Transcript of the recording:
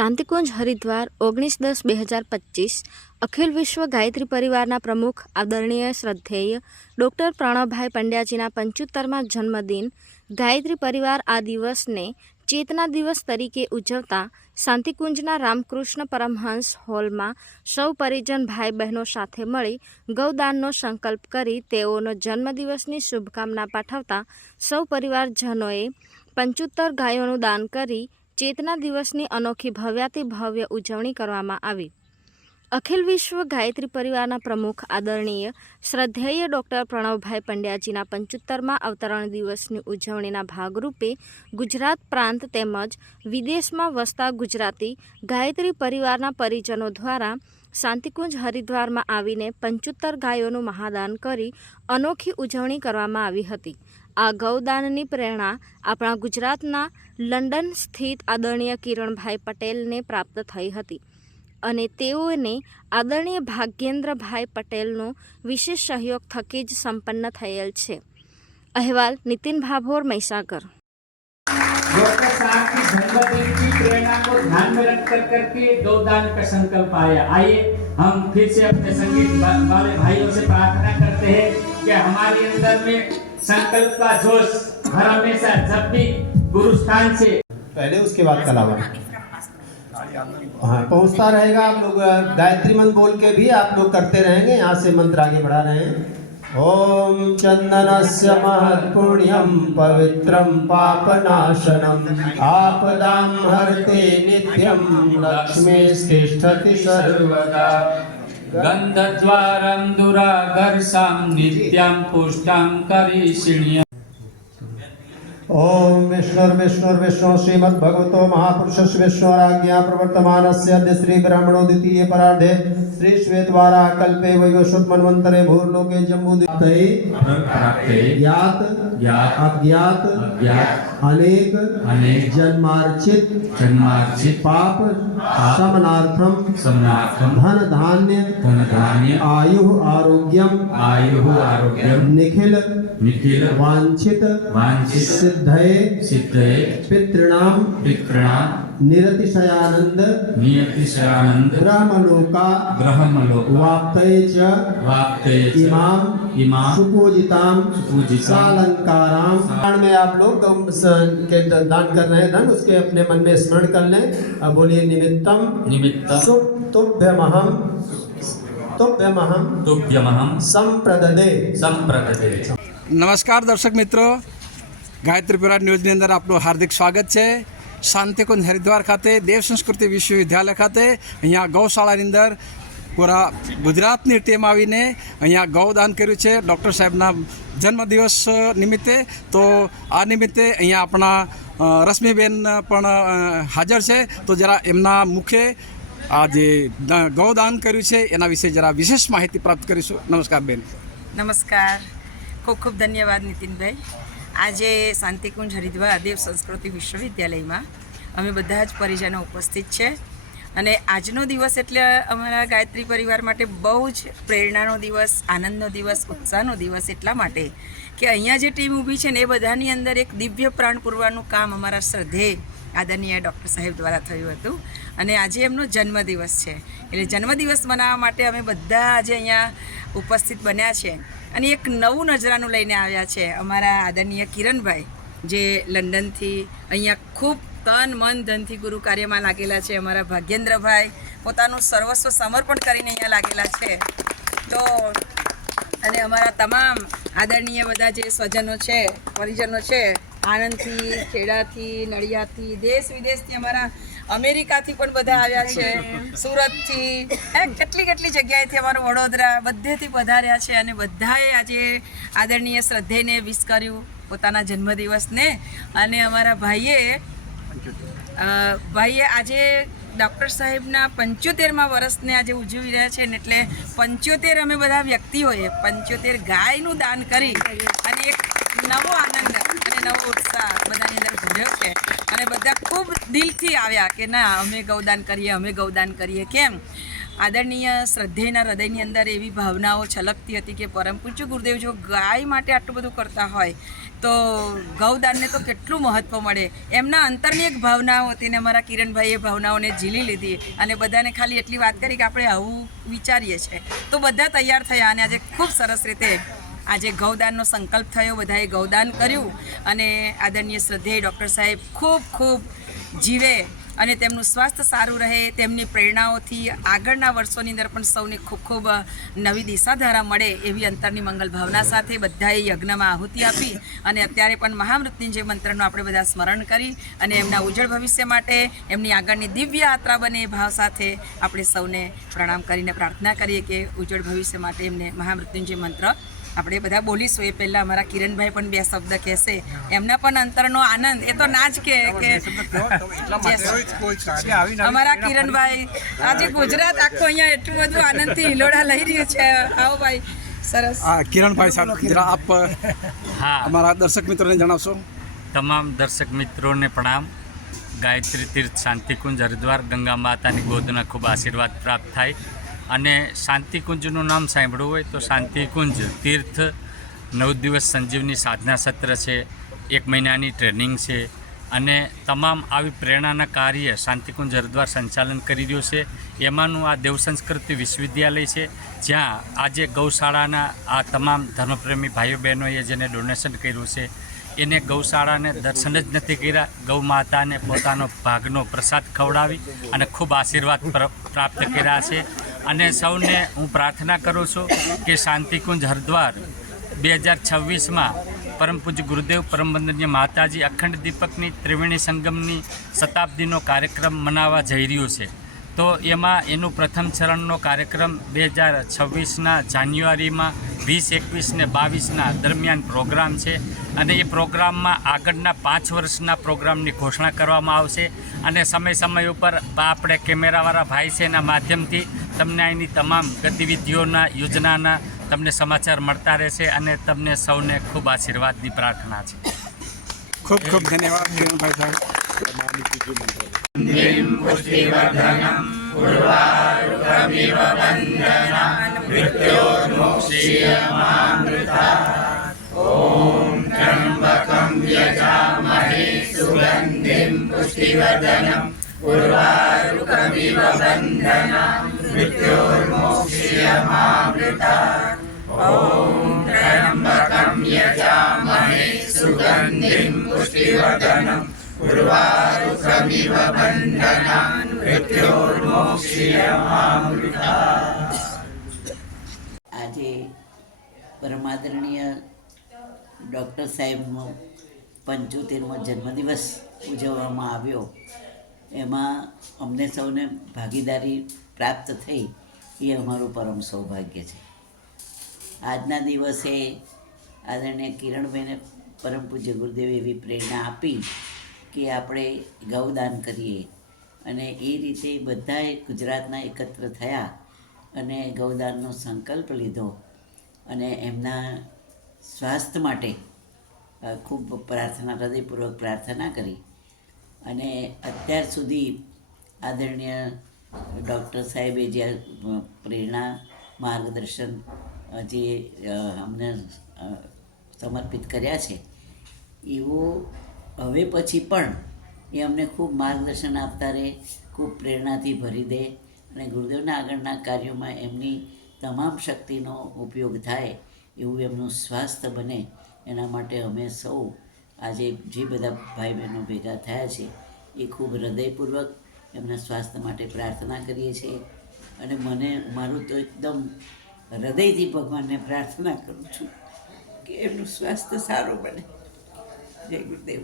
શાંતિકુંજ હરિદ્વાર ઓગણીસ દસ બે હજાર પચીસ, અખિલ વિશ્વ ગાયત્રી પરિવારના પ્રમુખ, આદરણીય શ્રદ્ધેય ડૉક્ટર પ્રણવભાઈ પંડ્યાજીના પંચોતેરમાં જન્મદિન, ગાયત્રી પરિવાર આ દિવસને ચેતના દિવસ તરીકે ઉજવતા શાંતિકુંજના રામકૃષ્ણ પરમહંસ હોલમાં સૌ પરિજન ભાઈ બહેનો સાથે મળી ગૌદાનનો સંકલ્પ કરી તેઓનો જન્મદિવસની શુભકામના પાઠવતા સૌ પરિવારજનોએ પંચોતેર ગાયોનું દાન કરી ચેતના દિવસની અનોખી ભવ્યાતિ ભવ્ય ઉજવણી કરવામાં આવી. અખિલ વિશ્વ ગાયત્રી પરિવારના પ્રમુખ આદરણીય શ્રદ્ધેય ડૉક્ટર પ્રણવભાઈ પંડ્યાજીના પંચોત્તરમાં અવતરણ દિવસની ઉજવણીના ભાગરૂપે ગુજરાત પ્રાંત તેમજ વિદેશમાં વસતા ગુજરાતી ગાયત્રી પરિવારના પરિજનો દ્વારા શાંતિકુંજ હરિદ્વારમાં આવીને પંચોત્તર ગાયોનું મહાદાન કરી અનોખી ઉજવણી કરવામાં આવી હતી. આ ગૌદાનની પ્રેરણા આપણા ગુજરાતના લંડન સ્થિત આદરણીય કિરણભાઈ પટેલને પ્રાપ્ત થઈ હતી અને તેઓને આદરણીય ભાગ્યેન્દ્રભાઈ પટેલનો વિશેષ સહયોગ થકી જ સંપન્ન થયેલ છે. અહેવાલ નિતિન ભાભોર, મહીસાગર. ध्यान में रख कर करके गौदान का संकल्प आया आइए हम फिर से अपने संगीत वाले भाइयों से प्रार्थना करते हैं कि हमारे अंदर में संकल्प का जोश हर हमेशा जब भी गुरु स्थान से पहले उसके बाद कलावा हाँ पहुँचता रहेगा आप लोग, गायत्री मंत्र बोल के भी आप लोग करते रहेंगे, यहाँ से मंत्र आगे बढ़ा रहे हैं। ओम चंदनस्य महत्पुण्यम पवित्रम पापनाशनम आपदां हरते नित्यं लक्ष्मीस्तिष्ठति सर्वदा। गन्धद्वारं दुरागर्षां नित्यां पुष्टां करिष्यण्य ओम विष्णुर्विष्णुर्विष्णु श्रीमद्भगवतो महापुरुष विष्णुराज्ञा प्रवर्तमान अद्य श्री ब्राह्मणो द्वितीय परार्धे श्री श्वेतवारा कल्पे वैवस्वत मन्वन्तरे भूर्लोके जम्बू ज्ञात ज्ञात अज्ञात अज्ञात अनेक अनेक जन्मार्चित जन्मार्जित पाप समनार्थम समनार्थम धन धान्य धन धान्य आयु आरोग्यम आयु आरोग्यम निखिल निखिल वांछित वांछित सिद्धये सिद्धये पितॄणाम विक्रणाम निरतिशयानंद नियतिशानंद ब्रह्मलोका ग्रहमलोक वाप्तये च वाप्ते इमाम इमाम सुपूजिताम सुपूजिताम सालंकाराम दान में आप लोग गौ स- के दान कर रहे हैं धन उसके अपने मन में स्मरण कर लें अब बोलिए निमित्तम निमित्त तुभ्यमहम तुभ्यमहम तुभ्यमहं संप्रददे સંપ્રદતે નમસ્કાર દર્શક મિત્રો ગાયત્રી પુરાણ ન્યૂઝની અંદર આપનું હાર્દિક સ્વાગત છે શાંતિકુંજ હરિદ્વાર ખાતે, દેવ સંસ્કૃતિ વિશ્વવિદ્યાલય ખાતે, અહીંયા ગૌશાળાની અંદર પૂરા ગુજરાતની ટીમ આવીને અહીંયા ગૌદાન કર્યું છે. ડૉક્ટર સાહેબના જન્મદિવસ નિમિત્તે તો આ નિમિત્તે અહીંયા આપણા રશ્મિબેન પણ હાજર છે. તો જરા એમના મુખે આ જે ગૌદાન કર્યું છે, એના વિશે જરા વિશેષ માહિતી પ્રાપ્ત કરીશું. નમસ્કાર બેન. નમસ્કાર. ખૂબ ખૂબ ધન્યવાદ નીતિનભાઈ. આજે શાંતિકુંજ હરિદ્વાર દેવ સંસ્કૃતિ વિશ્વવિદ્યાલયમાં અમે બધા જ પરિજનો ઉપસ્થિત છે. અને આજનો દિવસ એટલે અમારા ગાયત્રી પરિવાર માટે બહુ જ પ્રેરણાનો દિવસ, આનંદનો દિવસ, ઉત્સાહનો દિવસ એટલા માટે કે અહીંયા જે ટીમ ઊભી છે ને એ બધાની અંદર એક દિવ્ય પ્રાણ પૂરવાનું કામ અમારા શ્રદ્ધેય આદરણીય ડૉક્ટર સાહેબ દ્વારા થયું હતું. અને આજે એમનો જન્મદિવસ છે. એટલે જન્મદિવસ મનાવવા માટે અમે બધા આજે અહીંયા ઉપસ્થિત બન્યા છે. અને એક નવું નજરાનું લઈને આવ્યા છે અમારા આદરણીય કિરણભાઈ, જે લંડનથી અહીંયા ખૂબ તન, મન, ધનથી ગુરુ કાર્યમાં લાગેલા છે અમારા ભાગ્યેન્દ્રભાઈ. પોતાનું સર્વસ્વ સમર્પણ કરીને અહીંયા લાગેલા છે. તો, અને અમારા તમામ આદરણીય બધા જે સ્વજનો છે, પરિજનો છે આણંદથી, ખેડાથી, નડિયાદથી દેશ વિદેશથી અમારા અમેરિકાથી પણ બધા આવ્યા છે, સુરતથી. કેટલી કેટલી જગ્યાએથી અમારું વડોદરા બધેથી પધાર્યા છે અને બધાએ આજે આદરણીય શ્રદ્ધેને વિશ કર્યું પોતાના જન્મદિવસને. અને અમારા ભાઈએ ભાઈએ આજે ડૉક્ટર સાહેબના પંચોતેરમાં વર્ષને આજે ઉજવી રહ્યા છે એટલે પંચોતેર અમે બધા વ્યક્તિઓએ પંચોતેર ગાયનું દાન કરી અને એક નવો આનંદ અને નવો ઉત્સાહ બધાની અંદર ભર્યો છે. અને બધા ખૂબ દિલથી આવ્યા કે ના, અમે ગૌદાન કરીએ, અમે ગૌદાન કરીએ. કેમ? આદરણીય, શ્રદ્ધેયના હૃદયની અંદર એવી ભાવનાઓ છલકતી હતી કે પરમ પૂજ્ય ગુરુદેવ જો ગાય માટે આટલું બધું કરતા હોય, તો ગૌદાનને તો કેટલું મહત્ત્વ મળે. એમના અંતરની એક ભાવનાઓ હતી ને અમારા કિરણભાઈએ ભાવનાઓને ઝીલી લીધી અને બધાને ખાલી એટલી વાત કરી કે આપણે આવું વિચારીએ છીએ. તો બધા તૈયાર થયા અને આજે ખૂબ સરસ રીતે આજે ગૌદાનનો સંકલ્પ થયો, બધાએ ગૌદાન કર્યું અને આદરણીય શ્રદ્ધેય ડૉક્ટર સાહેબ ખૂબ ખૂબ જીવે અને તેમનું સ્વાસ્થ્ય સારું રહે, તેમની પ્રેરણાઓથી આગળના વર્ષોની અંદર પણ સૌને ખૂબ ખૂબ નવી દિશાધારા મળે એવી અંતરની મંગલ ભાવના સાથે બધાએ યજ્ઞમાં આહુતિ આપી અને અત્યારે પણ મહામૃત્યુંજય મંત્રનું આપણે બધા સ્મરણ કરી અને એમના ઉજ્જવળ ભવિષ્ય માટે એમની આગળની દિવ્ય યાત્રા બને એ ભાવ સાથે આપણે સૌને પ્રણામ કરીને પ્રાર્થના કરીએ કે ઉજ્જવળ ભવિષ્ય માટે એમને મહામૃત્યુંજય મંત્ર આપણે બધા બોલીશું. એ પહેલાં અમારા કિરણભાઈ પણ બે શબ્દ કહેશે. એમના પણ અંતરનો આનંદ. એ તો ના જ કે કે અમારા કિરણભાઈ આજે ગુજરાત આખું અહીંયા એટલું બધું આનંદથી હિલોડા લઈ રહ્યું છે. આવો ભાઈ સરસ. કિરણભાઈ સાહેબ જરા આપ હા. અમારા દર્શક મિત્રોને જણાવશો. તમામ દર્શક મિત્રોને પ્રણામ. ગાયત્રી તીર્થ શાંતિકુંજ હરિદ્વાર ગંગા માતાની ગોદના ખૂબ આશીર્વાદ પ્રાપ્ત થાય. અને શાંતિકુંજનું નામ સાંભળ્યું હોય તો શાંતિકુંજ તીર્થ નવ દિવસ સંજીવની સાધના સત્ર છે, એક મહિનાની ટ્રેનિંગ છે અને તમામ આવી પ્રેરણાના કાર્ય શાંતિકુંજ હરિદ્વાર સંચાલન કરી રહ્યું છે. એમાંનું આ દેવ સંસ્કૃતિ વિશ્વવિદ્યાલય છે, જ્યાં આજે ગૌશાળાના આ તમામ ધર્મપ્રેમી ભાઈઓ બહેનોએ જેને ડોનેશન કર્યું છે, એને ગૌશાળાને દર્શન જ નથી કર્યા ગૌ માતાને પોતાનો ભાગનો પ્રસાદ ખવડાવી અને ખૂબ આશીર્વાદ પ્ર- પ્રાપ્ત કર્યા છે. અને સૌને હું પ્રાર્થના કરું છું કે શાંતિકુંજ હરિદ્વાર બે હજાર છવ્વીસમાં પરમ ગુરુદેવ પરમબંદરની માતાજી અખંડ દીપકની ત્રિવેણી સંગમની શતાબ્દીનો કાર્યક્રમ મનાવવા જઈ રહ્યો છે. તો એમાં એનું પ્રથમ ચરણનો કાર્યક્રમ બે હજાર છવ્વીસના જાન્યુઆરીમાં વીસ એકવીસ ને બાવીસના દરમિયાન પ્રોગ્રામ છે અને એ પ્રોગ્રામમાં આગળના પાંચ વર્ષના પ્રોગ્રામની ઘોષણા કરવામાં આવશે અને સમય સમય ઉપર આપણે કેમેરાવાળા ભાઈ છે એના માધ્યમથી તમને અહીંની તમામ ગતિવિધિઓના યોજનાના તમને સમાચાર મળતા રહેશે અને તમને સૌને ખૂબ આશીર્વાદની પ્રાર્થના છે. ખૂબ ખૂબ ધન્યવાદ કિરણભાઈ સાહેબ. આજે પરમાદરણીય ડૉક્ટર સાહેબનો પંચોતેરમો જન્મદિવસ ઉજવવામાં આવ્યો. એમાં અમને સૌને ભાગીદારી પ્રાપ્ત થઈ એ અમારું પરમ સૌભાગ્ય છે. આજના દિવસે આદરણીય કિરણબેને પરમ પૂજ્ય ગુરુદેવે એવી પ્રેરણા આપી કે આપણે ગૌદાન કરીએ અને એ રીતે બધાએ ગુજરાતના એકત્ર થયા અને ગૌદાનનો સંકલ્પ લીધો અને એમના સ્વાસ્થ્ય માટે ખૂબ પ્રાર્થના, હૃદયપૂર્વક પ્રાર્થના કરી અને અત્યાર સુધી આદરણીય ડૉક્ટર સાહેબે જે પ્રેરણા માર્ગદર્શન જે અમને સમર્પિત કર્યા છે, એવો હવે પછી પણ એ અમને ખૂબ માર્ગદર્શન આપતા રહે, ખૂબ પ્રેરણાથી ભરી દે અને ગુરુદેવના આગળના કાર્યોમાં એમની તમામ શક્તિનો ઉપયોગ થાય એવું એમનું સ્વાસ્થ્ય બને એના માટે અમે સૌ આજે જે બધા ભાઈ બહેનો ભેગા થયા છે એ ખૂબ હૃદયપૂર્વક એમના સ્વાસ્થ્ય માટે પ્રાર્થના કરીએ છીએ. અને મને, મારું તો એકદમ હૃદયથી ભગવાનને પ્રાર્થના કરું છું કે એમનું સ્વાસ્થ્ય સારું બને. જય ગુરુદેવ.